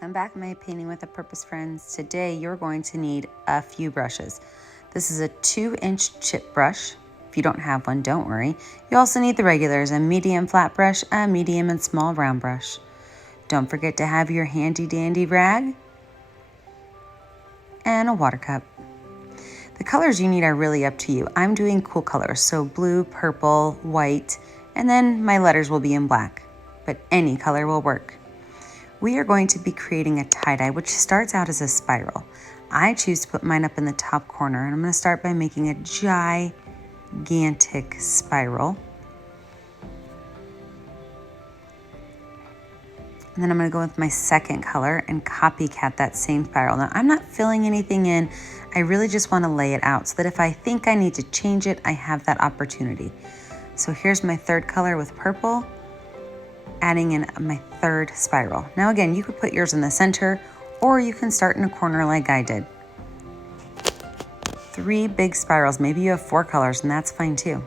Welcome back, my Painting with a Purpose friends. Today you're going to need a few brushes. This is a 2-inch chip brush. If you don't have one, don't worry. You also need the regulars, a medium flat brush, a medium and small round brush. Don't forget to have your handy dandy rag and a water cup. The colors you need are really up to you. I'm doing cool colors, so blue, purple, white, and then my letters will be in black, but any color will work. We are going to be creating a tie-dye, which starts out as a spiral. I choose to put mine up in the top corner, and I'm going to start by making a gigantic spiral. And then I'm going to go with my second color and copycat that same spiral. Now, I'm not filling anything in. I really just want to lay it out so that if I think I need to change it, I have that opportunity. So here's my third color with purple, adding in my third spiral. Now again, you could put yours in the center or you can start in a corner like I did. 3 big spirals, maybe you have 4 colors and that's fine too.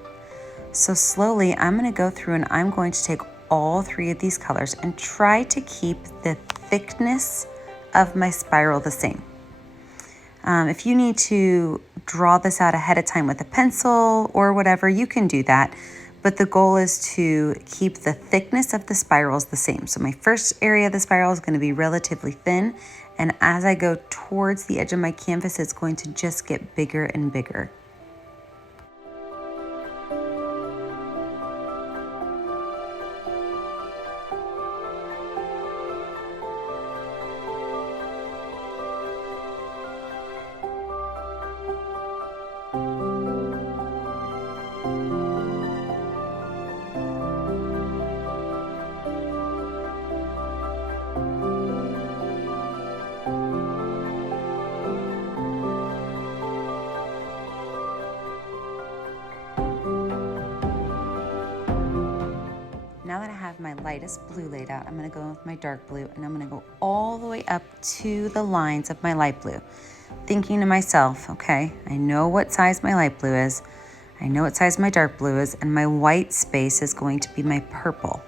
So slowly I'm gonna go through and I'm going to take all 3 of these colors and try to keep the thickness of my spiral the same. If you need to draw this out ahead of time with a pencil or whatever, you can do that. But the goal is to keep the thickness of the spirals the same. So my first area of the spiral is going to be relatively thin, and as I go towards the edge of my canvas, it's going to just get bigger and bigger. Now that I have my lightest blue laid out, I'm going to go with my dark blue and I'm going to go all the way up to the lines of my light blue. Thinking to myself, okay, I know what size my light blue is, I know what size my dark blue is, and my white space is going to be my purple.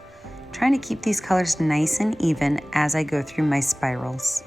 Trying to keep these colors nice and even as I go through my spirals.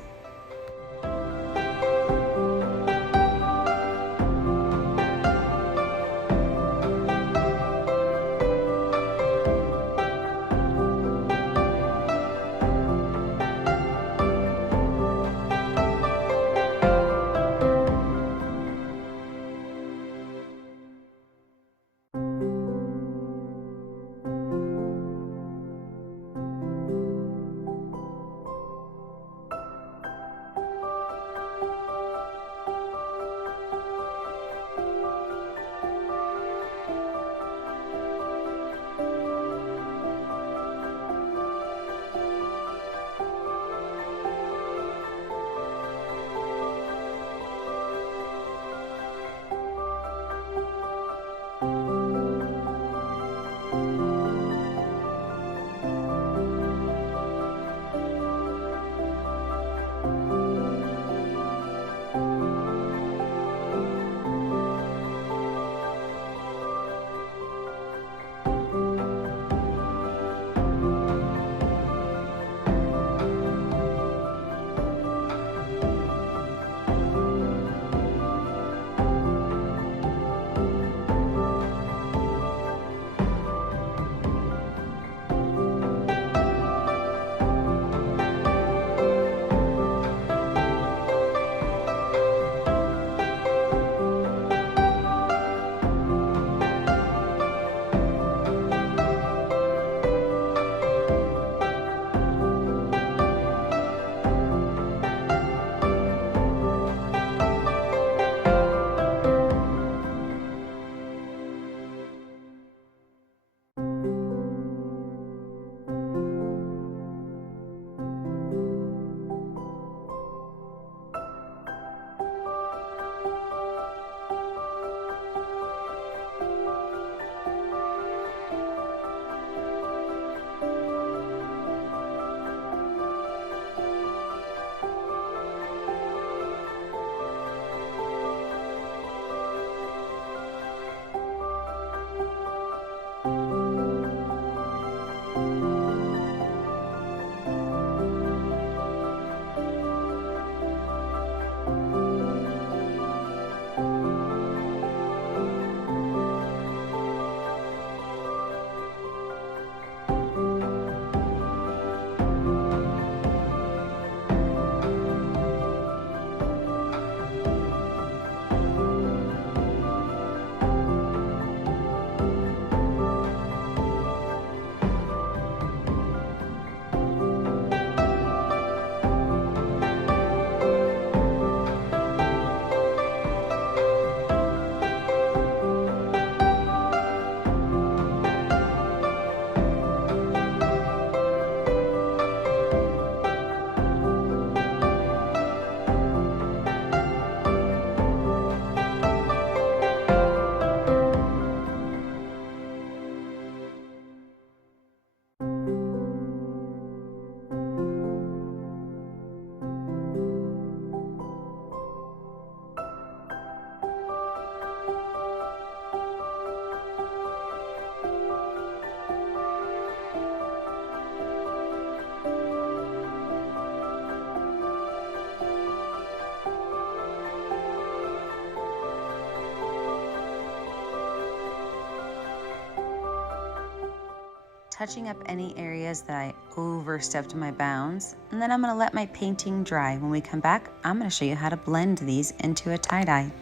touching up any areas that I overstepped my bounds, and then I'm going to let my painting dry. When we come back, I'm going to show you how to blend these into a tie-dye.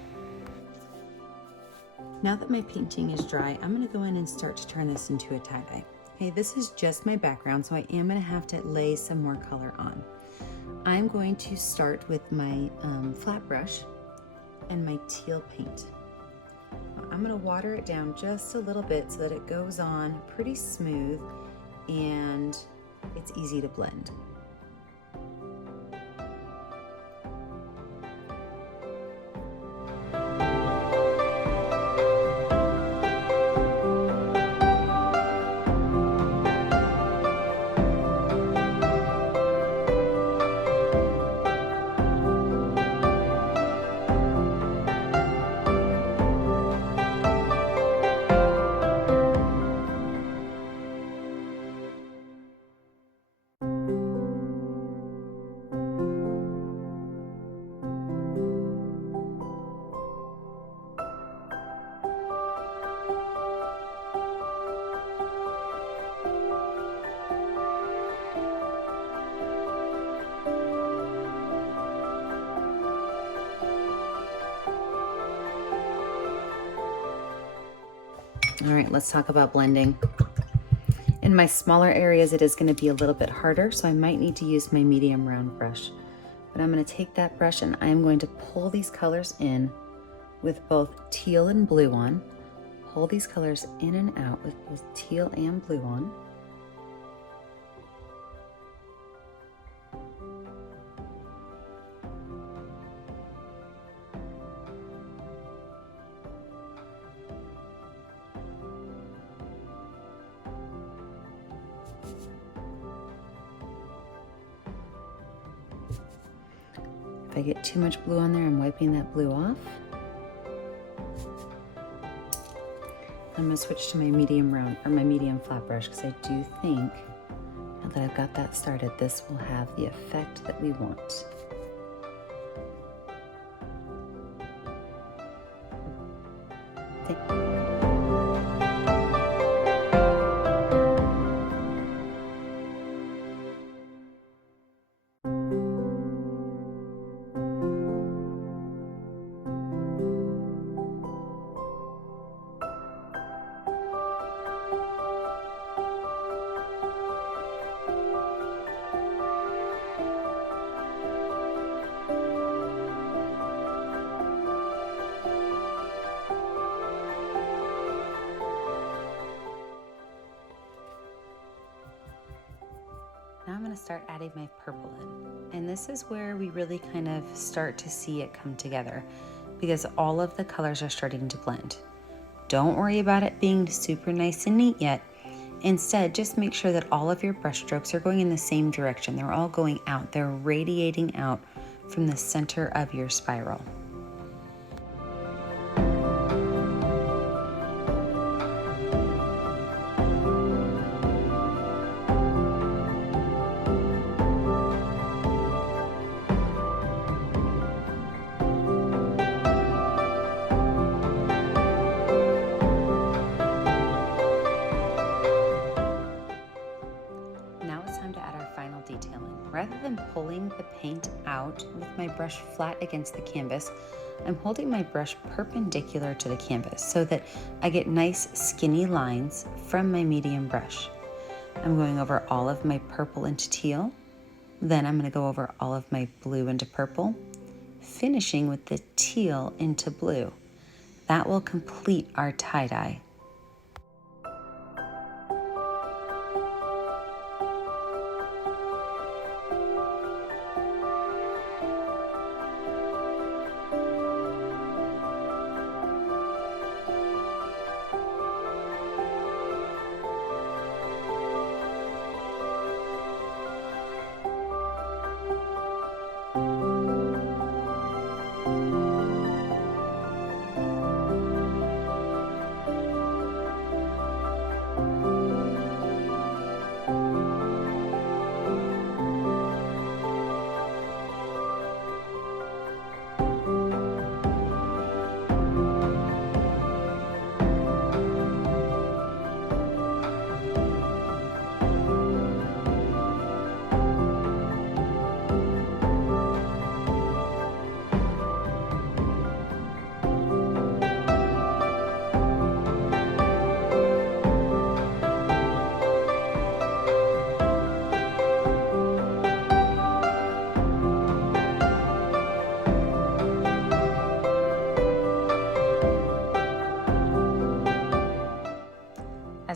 Now that my painting is dry, I'm going to go in and start to turn this into a tie-dye. Okay, this is just my background, so I am going to have to lay some more color on. I'm going to start with my flat brush and my teal paint. I'm going to water it down just a little bit so that it goes on pretty smooth and it's easy to blend. All right, let's talk about blending. In my smaller areas, it is going to be a little bit harder, so I might need to use my medium round brush. But I'm going to take that brush and I am going to pull these colors in with both teal and blue on. Pull these colors in and out with both teal and blue on. If I get too much blue on there, I'm wiping that blue off. I'm going to switch to my medium round or my medium flat brush because I do think now that I've got that started, this will have the effect that we want. Now I'm going to start adding my purple in. And this is where we really kind of start to see it come together because all of the colors are starting to blend. Don't worry about it being super nice and neat yet. Instead, just make sure that all of your brush strokes are going in the same direction. They're all going out. They're radiating out from the center of your spiral. Rather than pulling the paint out with my brush flat against the canvas, I'm holding my brush perpendicular to the canvas so that I get nice skinny lines from my medium brush. I'm going over all of my purple into teal, then I'm going to go over all of my blue into purple, finishing with the teal into blue. That will complete our tie-dye.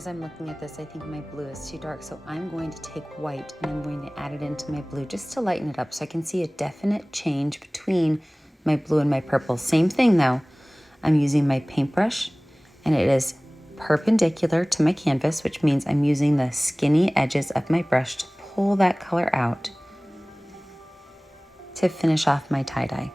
as I'm looking at this, I think my blue is too dark, so I'm going to take white and I'm going to add it into my blue just to lighten it up so I can see a definite change between my blue and my purple. Same thing though, I'm using my paintbrush and it is perpendicular to my canvas, which means I'm using the skinny edges of my brush to pull that color out to finish off my tie-dye.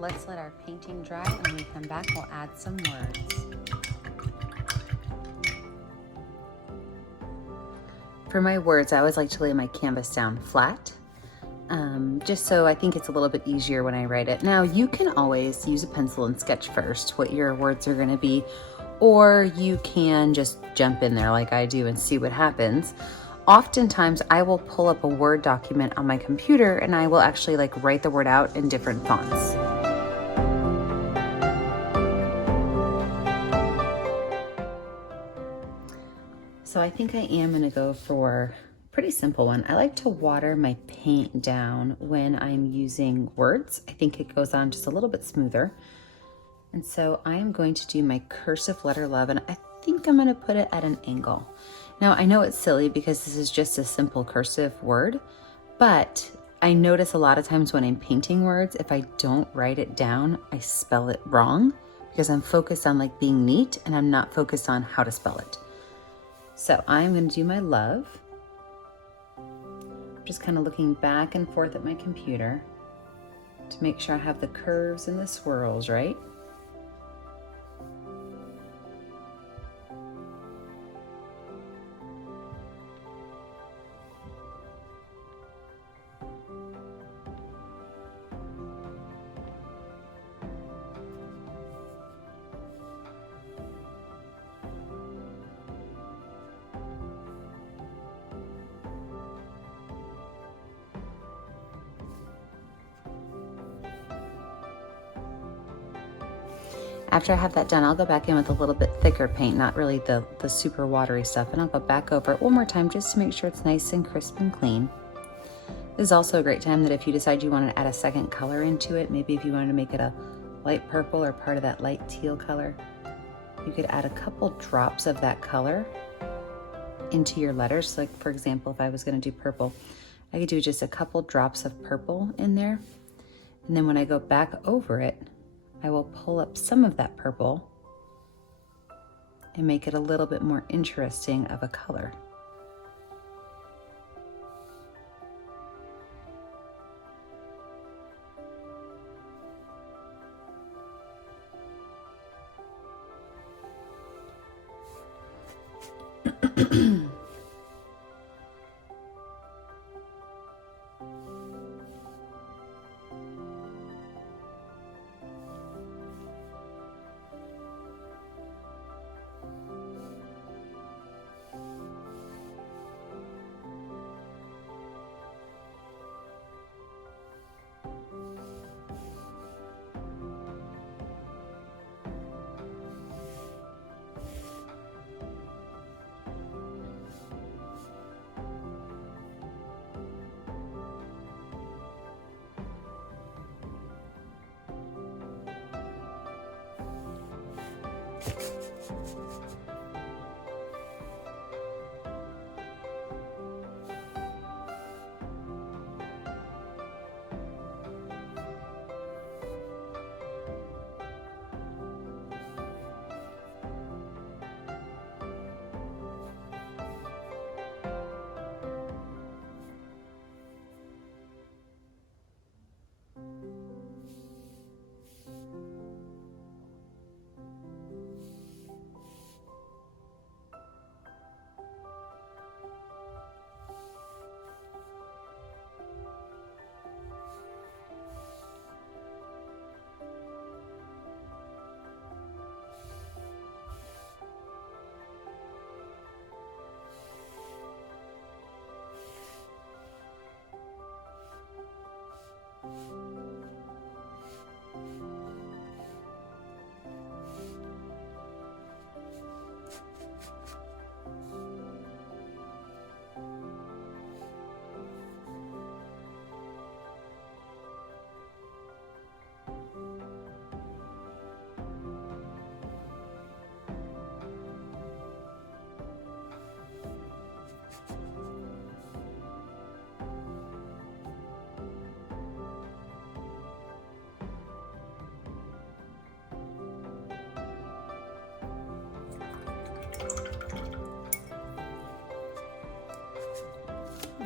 Let's let our painting dry, and when we come back, we'll add some words. For my words, I always like to lay my canvas down flat, just so I think it's a little bit easier when I write it. Now, you can always use a pencil and sketch first what your words are gonna be, or you can just jump in there like I do and see what happens. Oftentimes, I will pull up a Word document on my computer and I will actually write the word out in different fonts. So I think I am gonna go for a pretty simple one. I like to water my paint down when I'm using words. I think it goes on just a little bit smoother. And so I am going to do my cursive letter love, and I think I'm gonna put it at an angle. Now I know it's silly because this is just a simple cursive word, but I notice a lot of times when I'm painting words, if I don't write it down, I spell it wrong because I'm focused on being neat and I'm not focused on how to spell it. So I'm going to do my love. Just kind of looking back and forth at my computer to make sure I have the curves and the swirls right. After I have that done, I'll go back in with a little bit thicker paint, not really the super watery stuff, and I'll go back over it one more time just to make sure it's nice and crisp and clean. This is also a great time that if you decide you want to add a second color into it, maybe if you wanted to make it a light purple or part of that light teal color, you could add a couple drops of that color into your letters. Like for example, if I was going to do purple, I could do just a couple drops of purple in there. And then when I go back over it, I will pull up some of that purple and make it a little bit more interesting of a color.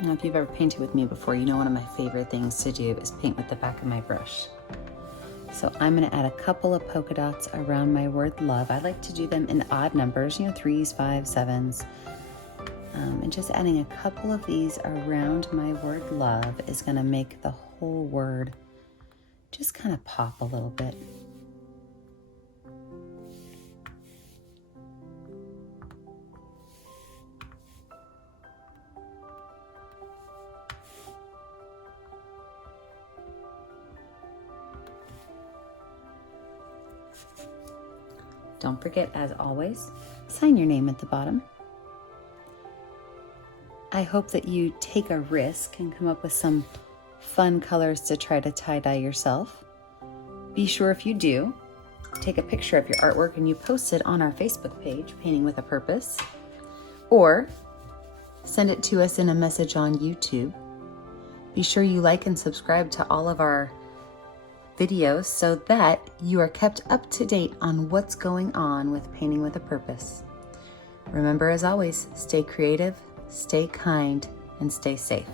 Now, if you've ever painted with me before, you know one of my favorite things to do is paint with the back of my brush. So I'm gonna add a couple of polka dots around my word love. I like to do them in odd numbers, 3s, 5s, 7s. And just adding a couple of these around my word love is gonna make the whole word just kind of pop a little bit. Don't forget, as always, sign your name at the bottom. I hope that you take a risk and come up with some fun colors to try to tie-dye yourself. Be sure if you do, take a picture of your artwork and you post it on our Facebook page, Painting with a Purpose, or send it to us in a message on YouTube. Be sure you like and subscribe to all of our videos so that you are kept up to date on what's going on with Painting with a Purpose. Remember, as always, stay creative, stay kind, and stay safe.